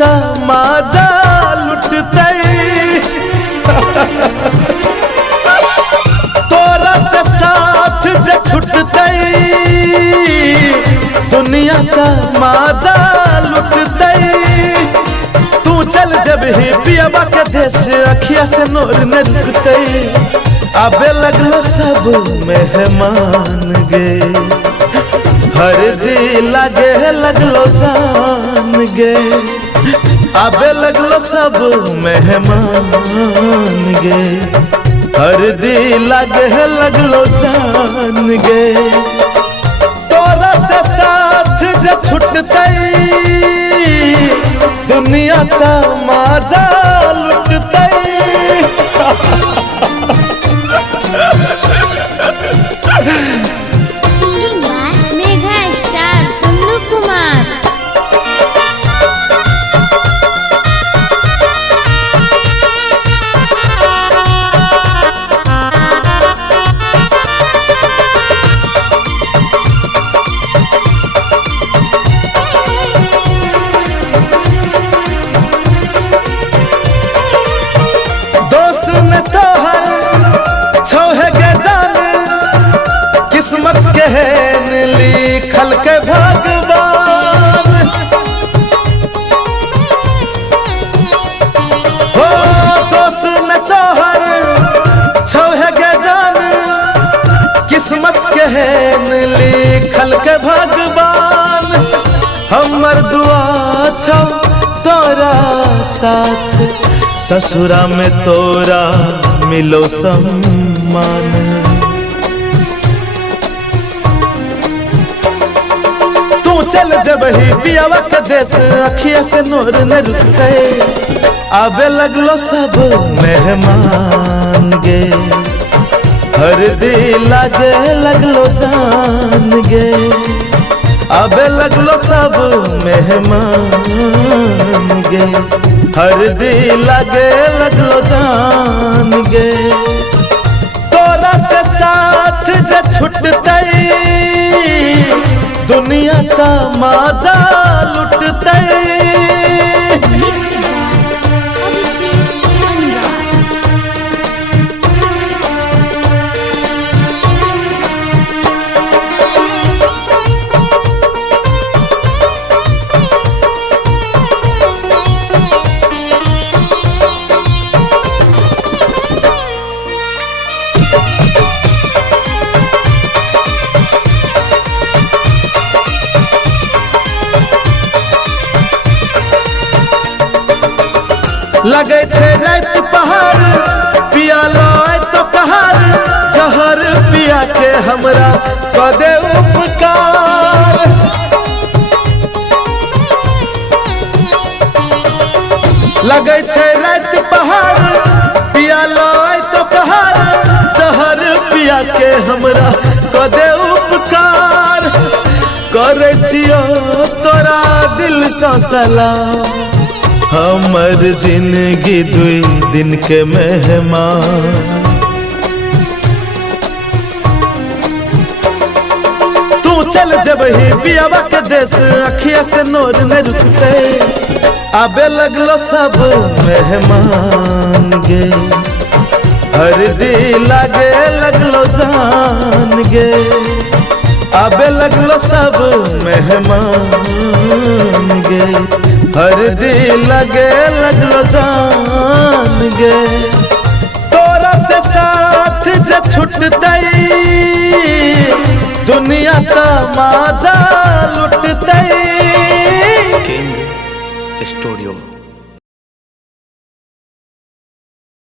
का माजा लुटते तोरा से साथ जे छुटते दुनिया का माजा लुटते तू चल जब ही पियाबा के देश अखिया से नोर न रुकते आबे लगलो सब मेहमान गे हर दी लागे लगलो जान गे आबे लगलो सब मेहमान गे हर दी लागे लगलो जान गे तोरा से साथ जे छुटते दुनिया का माजा लुटते Singing by Megha Star Sonu Kumar. दोस्त ने तोहर छोहे के जान किस्मत के है लिखल के भगवान हो दोस्त ने तोहर छोहे के जान किस्मत के है लिखल के भगवान हमर दुआ छो तोरा साथ ससुरा में तोरा मिलो सम्मान तू चल जब ही पियावा के देश अखिया से नोर न रुकते आबे लगलो सब मेहमान गे हर दी लागे लगलो जान गे आबे लगलो सब मेहमान गे हर दी लागे लगलो जान गे तोरा से साथ जे छुटते दुनिया का माजा लुटते Mixed by Abhishek Anurag. लगे छे रात पहाड़ पिया लाए तो कहर जहर पिया के हमरा कदे उपकार लगे छे रात पहाड़ पिया लाए तो कहर जहर पिया के हमरा कदे उपकार करे छियो तोरा दिल से सलाम हमर जिंदगी दुई दिन के मेहमान तू चल जब ही पियावा के देश अखिया से नोर न रुकते आबे लगलो सब मेहमान गे हर दी लागे लगलो जान गे आबे लगलो सब मेहमान गे हर दी लगे लगलो जान गे तोरा से साथ जे छुटते दुनिया का माजा लुटते किंग स्टूडियो।